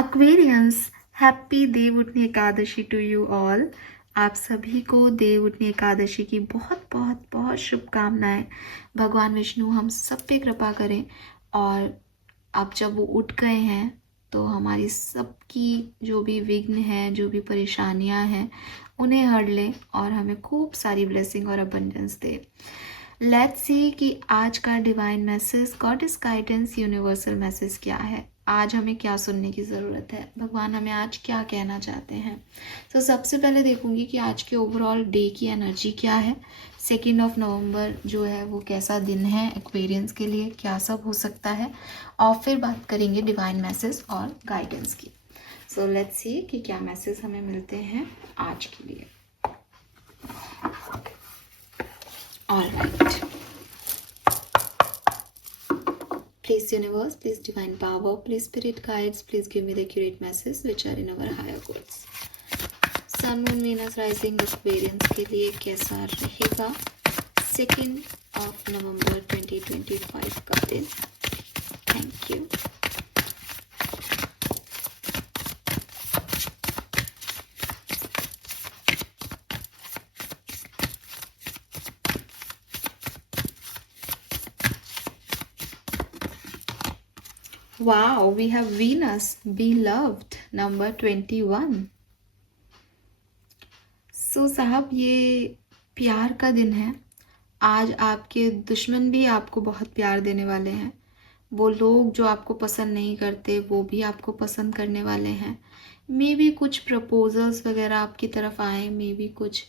Aquarians, happy Devuthani Ekadashi to you all. आप सभी को देवउठनी एकादशी की बहुत बहुत बहुत शुभकामनाएं। भगवान विष्णु हम सब पे कृपा करें और अब जब वो उठ गए हैं तो हमारी सबकी जो भी विघ्न है, जो भी परेशानियां हैं, उन्हें हर ले और हमें खूब सारी ब्लेसिंग और अबंडेंस दे। लेट्स सी कि आज का divine message, goddess guidance, universal message क्या है। आज हमें क्या सुनने की ज़रूरत है, भगवान हमें आज क्या कहना चाहते हैं। तो सबसे पहले देखूंगी कि आज के ओवरऑल डे की एनर्जी क्या है। 2 नवंबर जो है वो कैसा दिन है एक्वेरियंस के लिए, क्या सब हो सकता है, और फिर बात करेंगे डिवाइन मैसेज और गाइडेंस की। सो लेट्स सी कि क्या मैसेज हमें मिलते हैं आज के लिए। Alright. Please universe, please divine power, please spirit guides, please give me the accurate message which are in our higher goals. Sun, Moon, Venus, Rising Aquarians के लिए कैसा रहेगा 2 नवंबर 2025 का दिन। Thank you. Wow, we have Venus, beloved, number 21. So साहब ये प्यार का दिन है। आज आपके दुश्मन भी आपको बहुत प्यार देने वाले हैं। वो लोग जो आपको पसंद नहीं करते वो भी आपको पसंद करने वाले हैं। मे बी कुछ प्रपोजल्स वगैरह आपकी तरफ आए, मे बी कुछ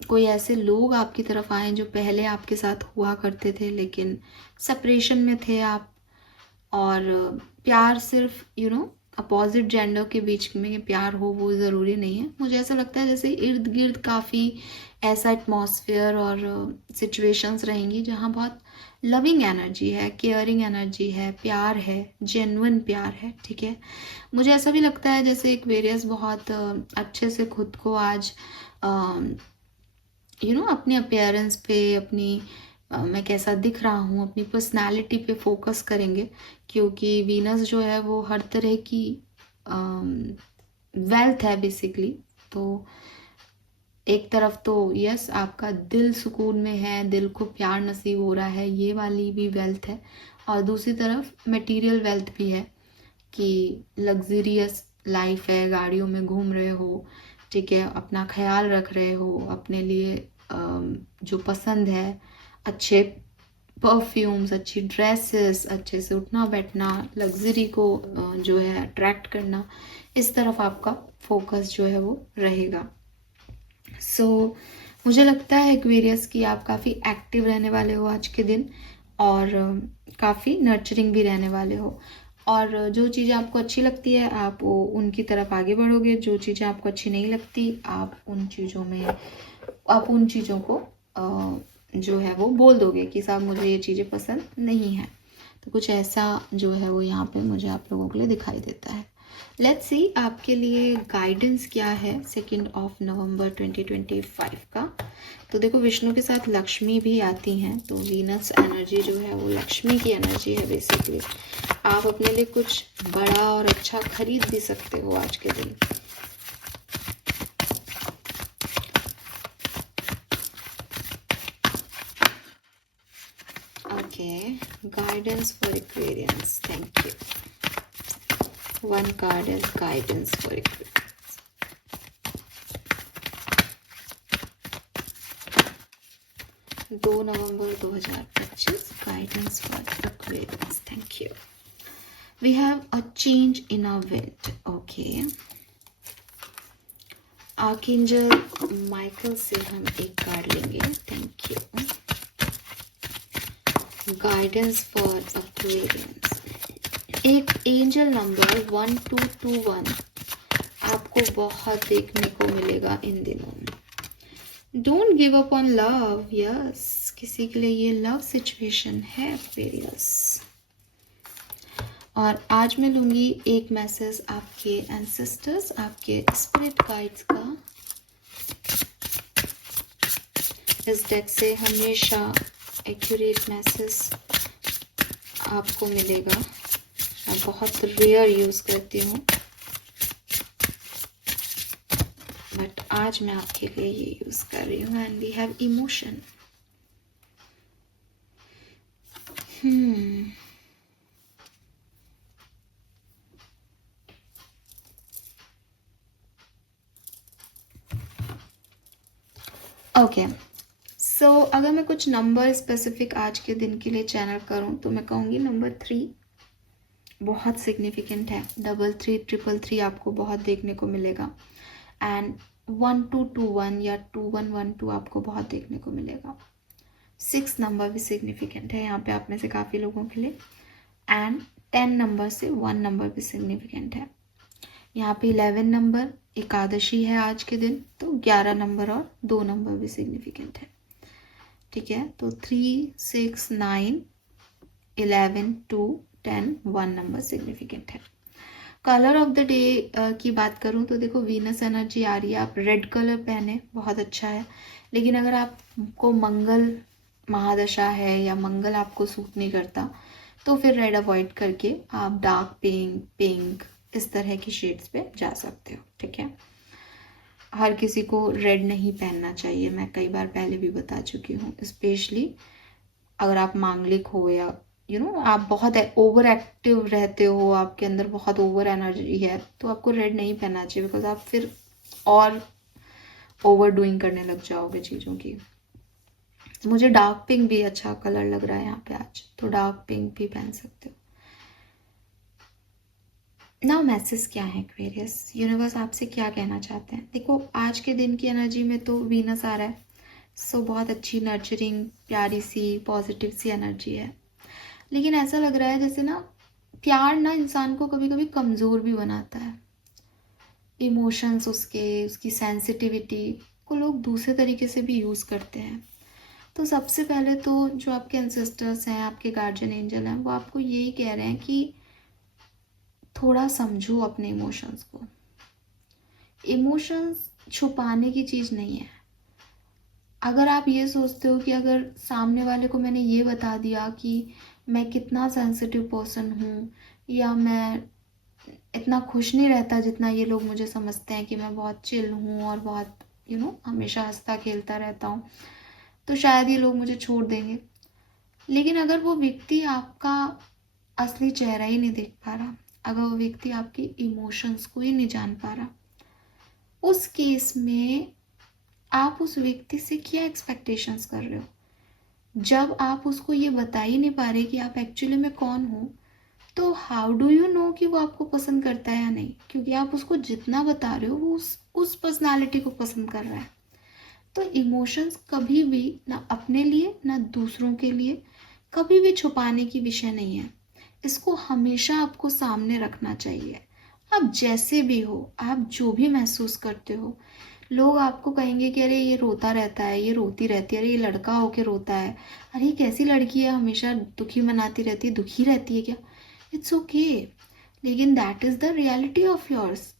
कोई ऐसे लोग आपकी तरफ आए जो पहले आपके साथ हुआ करते थे लेकिन सेपरेशन में थे आप। और प्यार सिर्फ अपोजिट जेंडर के बीच में प्यार हो वो ज़रूरी नहीं है। मुझे ऐसा लगता है जैसे इर्द गिर्द काफ़ी ऐसा एटमॉस्फेयर और सिचुएशंस रहेंगी जहाँ बहुत लविंग एनर्जी है, केयरिंग एनर्जी है, प्यार है, जेन्युइन प्यार है। ठीक है, मुझे ऐसा भी लगता है जैसे एक्वेरियस बहुत अच्छे से खुद को आज अपने अपीयरेंस पे, अपनी मैं कैसा दिख रहा हूँ, अपनी पर्सनालिटी पे फोकस करेंगे, क्योंकि वीनस जो है वो हर तरह की वेल्थ है बेसिकली। तो एक तरफ तो यस आपका दिल सुकून में है, दिल को प्यार नसीब हो रहा है, ये वाली भी वेल्थ है, और दूसरी तरफ मटेरियल वेल्थ भी है कि लग्जरियस लाइफ है, गाड़ियों में घूम रहे हो, ठीक है, अपना ख्याल रख रहे हो, अपने लिए जो पसंद है, अच्छे परफ्यूम्स, अच्छी ड्रेसेस, अच्छे से उठना बैठना, लग्जरी को जो है अट्रैक्ट करना, इस तरफ आपका फोकस जो है वो रहेगा। सो मुझे लगता है एक्वेरियस की आप काफ़ी एक्टिव रहने वाले हो आज के दिन और काफ़ी नर्चरिंग भी रहने वाले हो, और जो चीज़ें आपको अच्छी लगती है आप वो उनकी तरफ आगे बढ़ोगे। जो चीज़ें आपको अच्छी नहीं लगती आप उन चीज़ों को जो है वो बोल दोगे कि साहब मुझे ये चीज़ें पसंद नहीं है। तो कुछ ऐसा जो है वो यहाँ पे मुझे आप लोगों के लिए दिखाई देता है। लेट्स सी आपके लिए गाइडेंस क्या है 2 नवंबर 2025 का। तो देखो विष्णु के साथ लक्ष्मी भी आती हैं, तो वीनस एनर्जी जो है वो लक्ष्मी की एनर्जी है बेसिकली। आप अपने लिए कुछ बड़ा और अच्छा खरीद भी सकते हो आज के दिन। Okay, guidance for Aquarians. Thank you. One card as guidance for Aquarians. 2 November 2025 guidance for Aquarians. Thank you. We have a change in our wind. Okay. Archangel Michael से हम एक कार्ड लेंगे। Thank you. Guidance for Aquarians. एक angel number 1221 आपको बहुत देखने को मिलेगा इन दिनों। Don't give up on love. Yes, किसी के लिए ये लव सिचुएशन है एक्वेरियस। और आज मैं लूंगी एक मैसेज आपके एंसेस्टर्स, आपके स्पिरिट गाइड्स का। इस डेक से हमेशा एक्यूरेट मैसेज आपको मिलेगा। मैं बहुत रेयर यूज़ करती हूँ, बट आज मैं आपके लिए ये यूज़ कर रही हूँ। And we have emotion. Okay, so अगर मैं कुछ नंबर स्पेसिफिक आज के दिन के लिए चैनल करूँ तो मैं कहूँगी नंबर 3 बहुत सिग्निफिकेंट है। 33 333 आपको बहुत देखने को मिलेगा। एंड 1221 या 2112 आपको बहुत देखने को मिलेगा। 6 नंबर भी सिग्निफिकेंट है यहाँ पे आप में से काफ़ी लोगों के लिए। एंड 10 नंबर से 1 नंबर भी सिग्निफिकेंट है। यहाँ पे 11 नंबर एकादशी है आज के दिन, तो 11 नंबर और 2 नंबर भी सिग्निफिकेंट है। ठीक है, तो 3 6 9 11 2 10 1 नंबर सिग्निफिकेंट है। कलर ऑफ द डे की बात करूँ तो देखो वीनस एनर्जी आ रही है, आप रेड कलर पहने बहुत अच्छा है। लेकिन अगर आपको मंगल महादशा है या मंगल आपको सूट नहीं करता तो फिर रेड अवॉइड करके आप डार्क पिंक इस तरह की शेड्स पे जा सकते हो। ठीक है, हर किसी को रेड नहीं पहनना चाहिए, मैं कई बार पहले भी बता चुकी हूँ। स्पेशली अगर आप मांगलिक हो या आप बहुत ओवर एक्टिव रहते हो, आपके अंदर बहुत ओवर एनर्जी है, तो आपको रेड नहीं पहनना चाहिए, बिकॉज आप फिर और ओवर डूइंग करने लग जाओगे चीज़ों की। मुझे डार्क पिंक भी अच्छा कलर लग रहा है यहाँ पे आज, तो डार्क पिंक भी पहन सकते हो। नाउ मैसेज क्या है एक्वेरियस, यूनिवर्स आपसे क्या कहना चाहते हैं? देखो आज के दिन की एनर्जी में तो वीनस आ रहा है, सो बहुत अच्छी नर्चरिंग प्यारी सी पॉजिटिव सी एनर्जी है। लेकिन ऐसा लग रहा है जैसे ना प्यार ना इंसान को कभी कभी कमज़ोर भी बनाता है। इमोशंस उसकी सेंसिटिविटी को लोग दूसरे तरीके से भी यूज़ करते हैं। तो सबसे पहले तो जो आपके एंसेस्टर्स हैं, आपके गार्जियन एंजल हैं, वो आपको यही कह रहे हैं कि थोड़ा समझो अपने इमोशंस को। इमोशंस छुपाने की चीज़ नहीं है। अगर आप ये सोचते हो कि अगर सामने वाले को मैंने ये बता दिया कि मैं कितना सेंसिटिव पर्सन हूँ या मैं इतना खुश नहीं रहता जितना ये लोग मुझे समझते हैं कि मैं बहुत चिल हूँ और बहुत हमेशा हंसता खेलता रहता हूँ, तो शायद ये लोग मुझे छोड़ देंगे। लेकिन अगर वो व्यक्ति आपका असली चेहरा ही नहीं देख पा रहा, अगर वो व्यक्ति आपके इमोशंस को ही नहीं जान पा रहा, उस केस में आप उस व्यक्ति से क्या एक्सपेक्टेशंस कर रहे हो? जब आप उसको ये बता ही नहीं पा रहे कि आप एक्चुअली में कौन हो, तो हाउ डू यू नो कि वो आपको पसंद करता है या नहीं? क्योंकि आप उसको जितना बता रहे हो वो उस पर्सनालिटी को पसंद कर रहा है। तो इमोशंस कभी भी ना अपने लिए ना दूसरों के लिए कभी भी छुपाने की विषय नहीं है। इसको हमेशा आपको सामने रखना चाहिए। आप जैसे भी हो, आप जो भी महसूस करते हो, लोग आपको कहेंगे कि अरे ये रोता रहता है, ये रोती रहती है, अरे ये लड़का होके रोता है, अरे ये कैसी लड़की है हमेशा दुखी मनाती रहती है, दुखी रहती है क्या? इट्स ओके, लेकिन that is the reality of yours.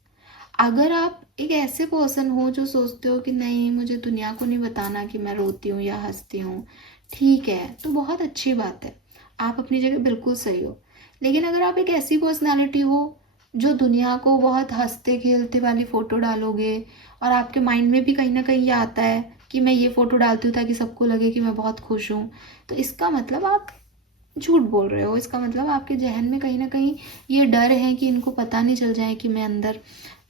अगर आप एक ऐसे पर्सन हो जो सोचते हो कि नहीं मुझे दुनिया को नहीं बताना कि मैं रोती हूँ या हंसती हूँ, ठीक है, तो बहुत अच्छी बात है, आप अपनी जगह बिल्कुल सही हो। लेकिन अगर आप एक ऐसी पर्सनालिटी हो जो दुनिया को बहुत हंसते खेलते वाली फ़ोटो डालोगे और आपके माइंड में भी कहीं ना कहीं ये आता है कि मैं ये फ़ोटो डालती हूँ ताकि सबको लगे कि मैं बहुत खुश हूँ, तो इसका मतलब आप झूठ बोल रहे हो। इसका मतलब आपके जहन में कहीं ना कहीं ये डर है कि इनको पता नहीं चल जाए कि मैं अंदर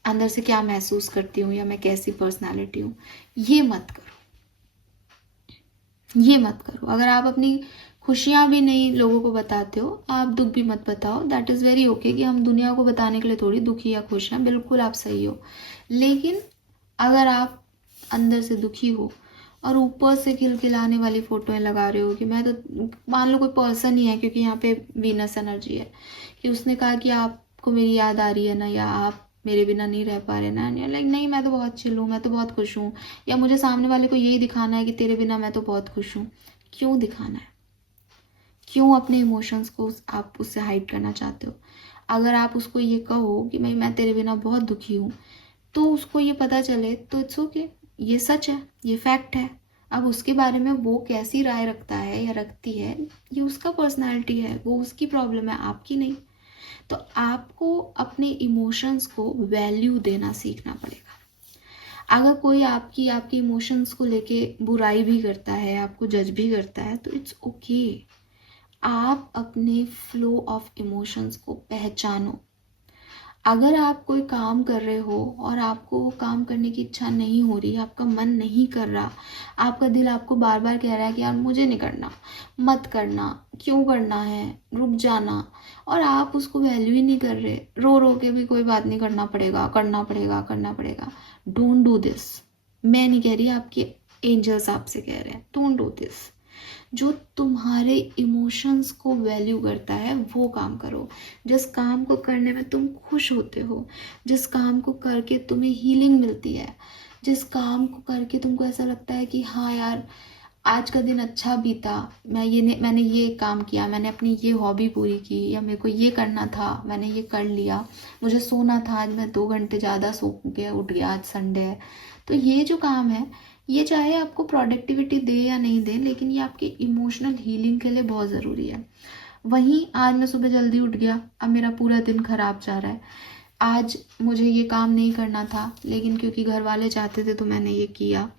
अंदर से क्या महसूस करती हूँ या मैं कैसी पर्सनालिटी हूँ। ये मत करो, ये मत करो। अगर आप अपनी खुशियाँ भी नहीं लोगों को बताते हो, आप दुख भी मत बताओ, दैट इज़ वेरी ओके कि हम दुनिया को बताने के लिए थोड़ी दुखी या खुश हैं, बिल्कुल आप सही हो। लेकिन अगर आप अंदर से दुखी हो और ऊपर से खिलखिलाने वाली फ़ोटोएं लगा रहे हो कि मैं तो, मान लो कोई पर्सन ही है, क्योंकि यहाँ पे वीनस एनर्जी है कि उसने कहा कि आपको मेरी याद आ रही है ना, या आप मेरे बिना नहीं रह पा रहे ना, या लाइक नहीं मैं तो बहुत चिल हूँ, मैं तो बहुत खुश हूँ, या मुझे सामने वाले को यही दिखाना है कि तेरे बिना मैं तो बहुत खुश हूँ। क्यों दिखाना है? क्यों अपने इमोशंस को आप उससे हाइड करना चाहते हो? अगर आप उसको ये कहो कि मैं तेरे बिना बहुत दुखी हूँ, तो उसको ये पता चले तो इट्स ओके, ये सच है, ये फैक्ट है। अब उसके बारे में वो कैसी राय रखता है या रखती है, ये उसका पर्सनालिटी है, वो उसकी प्रॉब्लम है, आपकी नहीं। तो आपको अपने इमोशंस को वैल्यू देना सीखना पड़ेगा। अगर कोई आपके इमोशंस को लेके बुराई भी करता है, आपको जज भी करता है, तो इट्स ओके। आप अपने फ्लो ऑफ इमोशंस को पहचानो। अगर आप कोई काम कर रहे हो और आपको वो काम करने की इच्छा नहीं हो रही, आपका मन नहीं कर रहा, आपका दिल आपको बार बार कह रहा है कि यार मुझे नहीं करना, मत करना, क्यों करना है, रुक जाना, और आप उसको वैल्यू ही नहीं कर रहे, रो रो के भी कोई बात नहीं, करना पड़ेगा करना पड़ेगा करना पड़ेगा। Don't do this. मैं नहीं कह रही, आपके एंजल्स आपसे कह रहे हैं, डोंट डू दिस। जो तुम्हारे इमोशंस को वैल्यू करता है वो काम करो। जिस काम को करने में तुम खुश होते हो, जिस काम को करके तुम्हें हीलिंग मिलती है, जिस काम को करके तुमको ऐसा लगता है कि हाँ यार आज का दिन अच्छा बीता, मैंने ये काम किया, मैंने अपनी ये हॉबी पूरी की, या मेरे को ये करना था मैंने ये कर लिया, मुझे सोना था आज मैं 2 घंटे ज़्यादा सो के उठ गया, आज संडे है। तो ये जो काम है, ये चाहे आपको प्रोडक्टिविटी दे या नहीं दे, लेकिन ये आपकी इमोशनल हीलिंग के लिए बहुत ज़रूरी है। वहीं आज मैं सुबह जल्दी उठ गया, अब मेरा पूरा दिन खराब जा रहा है। आज मुझे ये काम नहीं करना था, लेकिन क्योंकि घर वाले चाहते थे तो मैंने ये किया।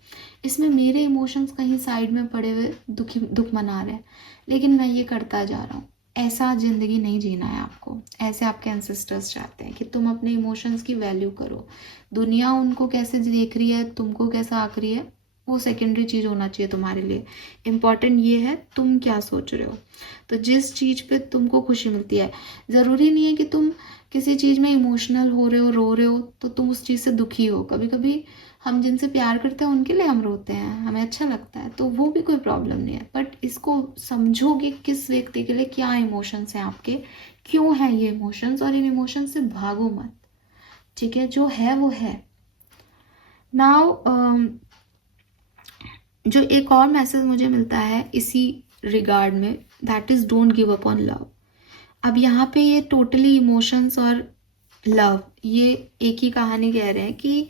इसमें मेरे इमोशंस कहीं साइड में पड़े हुए दुख मना रहे हैं, लेकिन मैं ये करता जा रहा हूँ। ऐसा ज़िंदगी नहीं जीना है आपको। ऐसे आपके एंसेस्टर्स चाहते हैं कि तुम अपने इमोशंस की वैल्यू करो। दुनिया उनको कैसे देख रही है, तुमको कैसा आंक रही है, वो सेकेंडरी चीज़ होना चाहिए तुम्हारे लिए। इम्पॉर्टेंट ये है तुम क्या सोच रहे हो। तो जिस चीज़ पे तुमको खुशी मिलती है, ज़रूरी नहीं है कि तुम किसी चीज़ में इमोशनल हो रहे हो, रो रहे हो, तो तुम उस चीज़ से दुखी हो। कभी कभी हम जिनसे प्यार करते हैं उनके लिए हम रोते हैं, हमें अच्छा लगता है, तो वो भी कोई प्रॉब्लम नहीं है। बट इसको समझो कि किस व्यक्ति के लिए क्या इमोशंस हैं आपके, क्यों है ये इमोशंस, और इन इमोशंस से भागो मत। ठीक है, जो है वो है। नाउ जो एक और मैसेज मुझे मिलता है इसी रिगार्ड में, that is don't give up on love. अब यहाँ पे ये टोटली इमोशंस और लव ये एक ही कहानी कह रहे हैं कि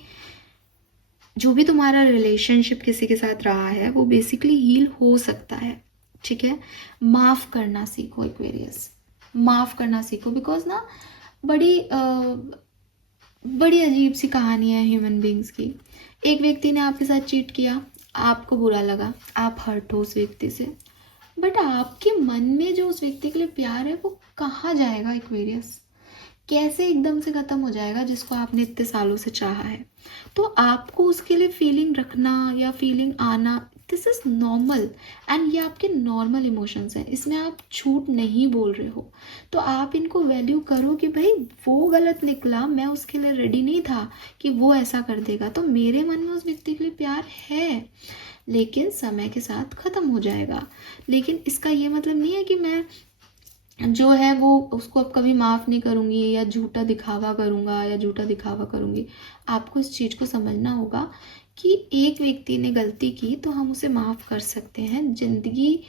जो भी तुम्हारा रिलेशनशिप किसी के साथ रहा है वो बेसिकली हील हो सकता है। ठीक है, माफ करना सीखो एक्वेरियस, माफ करना सीखो। बिकॉज ना बड़ी अजीब सी कहानी है ह्यूमन बींग्स की। एक व्यक्ति ने आपके साथ चीट किया, आपको बुरा लगा, आप हर्ट हो उस व्यक्ति से, बट आपके मन में जो उस व्यक्ति के लिए प्यार है वो कहाँ जाएगा एक्वेरियस? कैसे एकदम से खत्म हो जाएगा जिसको आपने इतने सालों से चाहा है? तो आपको उसके लिए फीलिंग रखना या फीलिंग आना, दिस इज नॉर्मल, एंड ये आपके नॉर्मल इमोशंस हैं, इसमें आप झूठ नहीं बोल रहे हो। तो आप इनको वैल्यू करो कि भाई वो गलत निकला, मैं उसके लिए रेडी नहीं था कि वो ऐसा कर देगा, तो मेरे मन में उस व्यक्ति के लिए प्यार है, लेकिन समय के साथ ख़त्म हो जाएगा। लेकिन इसका ये मतलब नहीं है कि मैं जो है वो उसको अब कभी माफ़ नहीं करूँगी या झूठा दिखावा करूँगा या झूठा दिखावा करूँगी। आपको इस चीज़ को समझना होगा कि एक व्यक्ति ने गलती की तो हम उसे माफ़ कर सकते हैं। ज़िंदगी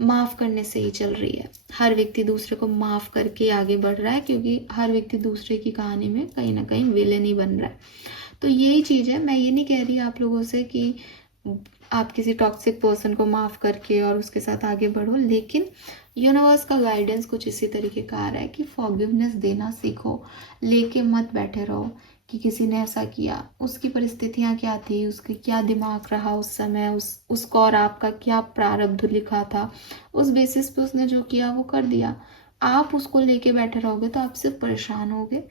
माफ़ करने से ही चल रही है। हर व्यक्ति दूसरे को माफ़ करके आगे बढ़ रहा है, क्योंकि हर व्यक्ति दूसरे की कहानी में कहीं ना कहीं विलेन ही बन रहा है। तो यही चीज़ है। मैं ये नहीं कह रही आप लोगों से कि आप किसी टॉक्सिक पर्सन को माफ़ करके और उसके साथ आगे बढ़ो, लेकिन यूनिवर्स का गाइडेंस कुछ इसी तरीके का आ रहा है कि फॉरगिवनेस देना सीखो। लेके मत बैठे रहो कि किसी ने ऐसा किया, उसकी परिस्थितियाँ क्या थी, उसके क्या दिमाग रहा उस समय, उसको और आपका क्या प्रारब्ध लिखा था, उस बेसिस पे उसने जो किया वो कर दिया। आप उसको लेके बैठे रहोगे तो आप सिर्फ परेशान होगे।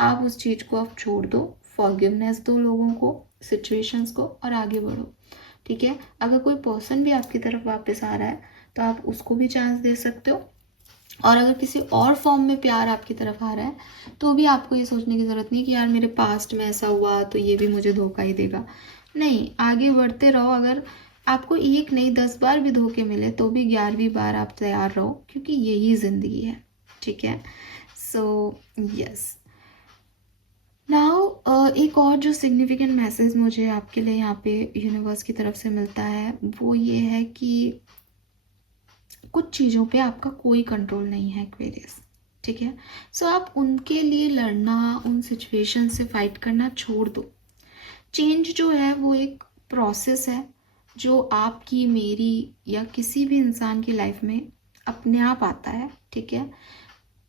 आप उस चीज़ को आप छोड़ दो, फॉरगिवनेस दो लोगों को, सिचुएशंस को, और आगे बढ़ो। ठीक है, अगर कोई पर्सन भी आपकी तरफ वापस आ रहा है तो आप उसको भी चांस दे सकते हो, और अगर किसी और फॉर्म में प्यार आपकी तरफ आ रहा है तो भी आपको ये सोचने की ज़रूरत नहीं कि यार मेरे पास्ट में ऐसा हुआ तो ये भी मुझे धोखा ही देगा। नहीं, आगे बढ़ते रहो। अगर आपको एक नहीं 10 बार भी धोखे मिले तो भी 11वीं बार आप तैयार रहो, क्योंकि यही ज़िंदगी है। ठीक है, सो यस। नाउ एक और जो सिग्निफिकेंट मैसेज मुझे आपके लिए यहाँ पे यूनिवर्स की तरफ से मिलता है वो ये है कि कुछ चीज़ों पे आपका कोई कंट्रोल नहीं है एक्वेरियस। ठीक है, सो आप उनके लिए लड़ना, उन सिचुएशन से फाइट करना छोड़ दो। चेंज जो है वो एक प्रोसेस है जो आपकी, मेरी या किसी भी इंसान की लाइफ में अपने आप आता है। ठीक है,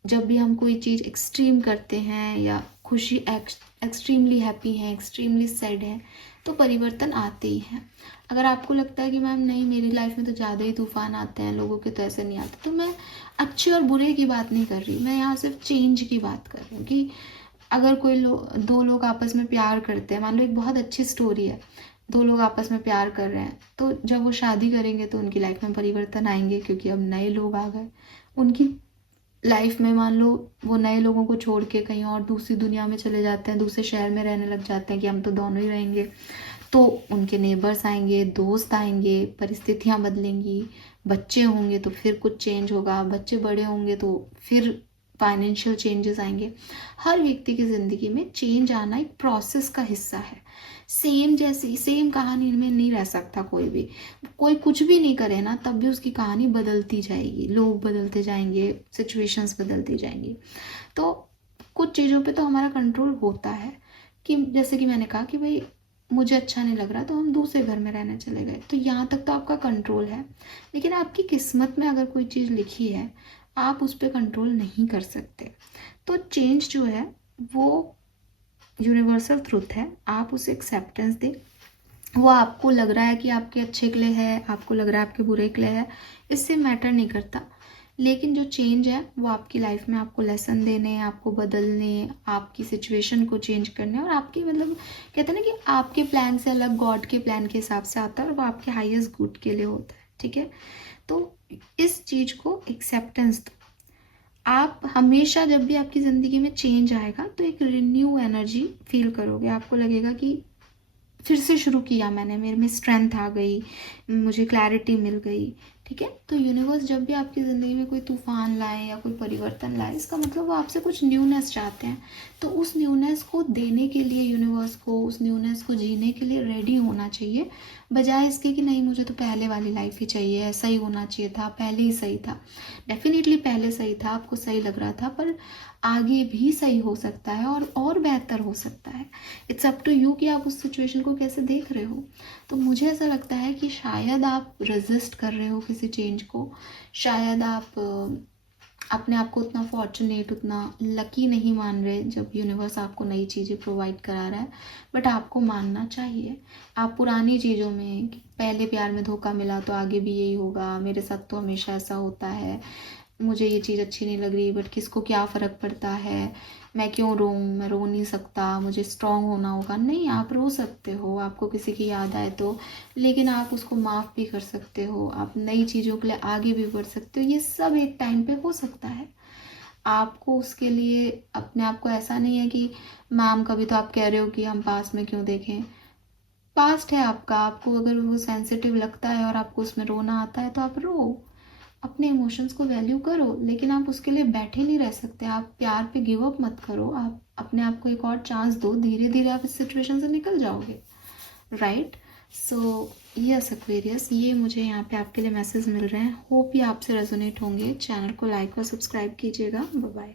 जब भी हम कोई चीज़ एक्सट्रीम करते हैं या खुशी एक्सट्रीमली हैप्पी हैं, एक्सट्रीमली सैड है, तो परिवर्तन आते ही हैं। अगर आपको लगता है कि मैम नहीं मेरी लाइफ में तो ज़्यादा ही तूफान आते हैं, लोगों के तो ऐसे नहीं आते, तो मैं अच्छे और बुरे की बात नहीं कर रही, मैं यहाँ सिर्फ चेंज की बात कर रही हूँ कि अगर कोई दो लोग आपस में प्यार करते हैं, मान लो एक बहुत अच्छी स्टोरी है, दो लोग आपस में प्यार कर रहे हैं, तो जब वो शादी करेंगे तो उनकी लाइफ में परिवर्तन आएंगे, क्योंकि अब नए लोग आ गए उनकी लाइफ में। मान लो वो नए लोगों को छोड़ के कहीं और दूसरी दुनिया में चले जाते हैं, दूसरे शहर में रहने लग जाते हैं कि हम तो दोनों ही रहेंगे, तो उनके नेबर्स आएंगे, दोस्त आएंगे, परिस्थितियाँ बदलेंगी, बच्चे होंगे तो फिर कुछ चेंज होगा, बच्चे बड़े होंगे तो फिर फाइनेंशियल चेंजेस आएंगे। हर व्यक्ति की ज़िंदगी में चेंज आना एक प्रोसेस का हिस्सा है। सेम कहानी में नहीं रह सकता कोई भी। कोई कुछ भी नहीं करे ना तब भी उसकी कहानी बदलती जाएगी, लोग बदलते जाएंगे, सिचुएशंस बदलती जाएंगी। तो कुछ चीज़ों पे तो हमारा कंट्रोल होता है कि जैसे कि मैंने कहा कि भाई मुझे अच्छा नहीं लग रहा तो हम दूसरे घर में रहने चले गए, तो यहाँ तक तो आपका कंट्रोल है। लेकिन आपकी किस्मत में अगर कोई चीज़ लिखी है, आप उस पर कंट्रोल नहीं कर सकते। तो चेंज जो है वो यूनिवर्सल ट्रुथ है, आप उसे एक्सेप्टेंस दें। वो आपको लग रहा है कि आपके अच्छे के लिए है, आपको लग रहा है आपके बुरे के लिए है, इससे मैटर नहीं करता। लेकिन जो चेंज है वो आपकी लाइफ में आपको लेसन देने, आपको बदलने, आपकी सिचुएशन को चेंज करने, और आपकी मतलब कहते हैं ना कि आपके प्लान से अलग गॉड के प्लान के हिसाब से आता है, और वो आपके हाईएस्ट गुड के लिए होता है। ठीक है, तो इस चीज़ को एक्सेप्टेंस दो। आप हमेशा जब भी आपकी ज़िंदगी में चेंज आएगा तो एक रिन्यू एनर्जी फील करोगे, आपको लगेगा कि फिर से शुरू किया मैंने, मेरे में स्ट्रेंथ आ गई, मुझे क्लैरिटी मिल गई। ठीक है, तो यूनिवर्स जब भी आपकी ज़िंदगी में कोई तूफान लाए या कोई परिवर्तन लाए, इसका मतलब वो आपसे कुछ न्यूनेस चाहते हैं। तो उस न्यूनेस को देने के लिए यूनिवर्स को, उस न्यूनेस को जीने के लिए रेडी होना चाहिए, बजाय इसके कि नहीं मुझे तो पहले वाली लाइफ ही चाहिए, ऐसा ही होना चाहिए था, पहले ही सही था। डेफिनेटली पहले सही था, आपको सही लग रहा था, पर आगे भी सही हो सकता है और बेहतर हो सकता है। इट्स अप टू यू कि आप उस सिचुएशन को कैसे देख रहे हो। तो मुझे ऐसा लगता है कि शायद आप रेजिस्ट कर रहे हो किसी चेंज को, शायद आप अपने आप को उतना फॉर्चुनेट, उतना लकी नहीं मान रहे जब यूनिवर्स आपको नई चीज़ें प्रोवाइड करा रहा है। बट आपको मानना चाहिए। आप पुरानी चीज़ों में, पहले प्यार में धोखा मिला तो आगे भी यही होगा, मेरे साथ तो हमेशा ऐसा होता है, मुझे ये चीज़ अच्छी नहीं लग रही, बट किसको क्या फ़र्क पड़ता है, मैं क्यों रोऊं, मैं रो नहीं सकता, मुझे स्ट्रांग होना होगा। नहीं, आप रो सकते हो, आपको किसी की याद आए तो, लेकिन आप उसको माफ़ भी कर सकते हो, आप नई चीज़ों के लिए आगे भी बढ़ सकते हो। ये सब एक टाइम पे हो सकता है। आपको उसके लिए अपने आप को ऐसा नहीं है कि मैम कभी तो आप कह रहे हो कि हम पास में क्यों देखें, पास्ट है आपका, आपको अगर वो सेंसिटिव लगता है और आपको उसमें रोना आता है तो आप रो, अपने इमोशंस को वैल्यू करो, लेकिन आप उसके लिए बैठे नहीं रह सकते। आप प्यार पे गिव अप मत करो, आप अपने आप को एक और चांस दो, धीरे धीरे आप इस सिचुएशन से निकल जाओगे। राइट, सो यस एक्वेरियस, ये मुझे यहाँ पे आपके लिए मैसेज मिल रहे हैं, होप ये आपसे रेजोनेट होंगे। चैनल को लाइक और सब्सक्राइब कीजिएगा। Bye bye.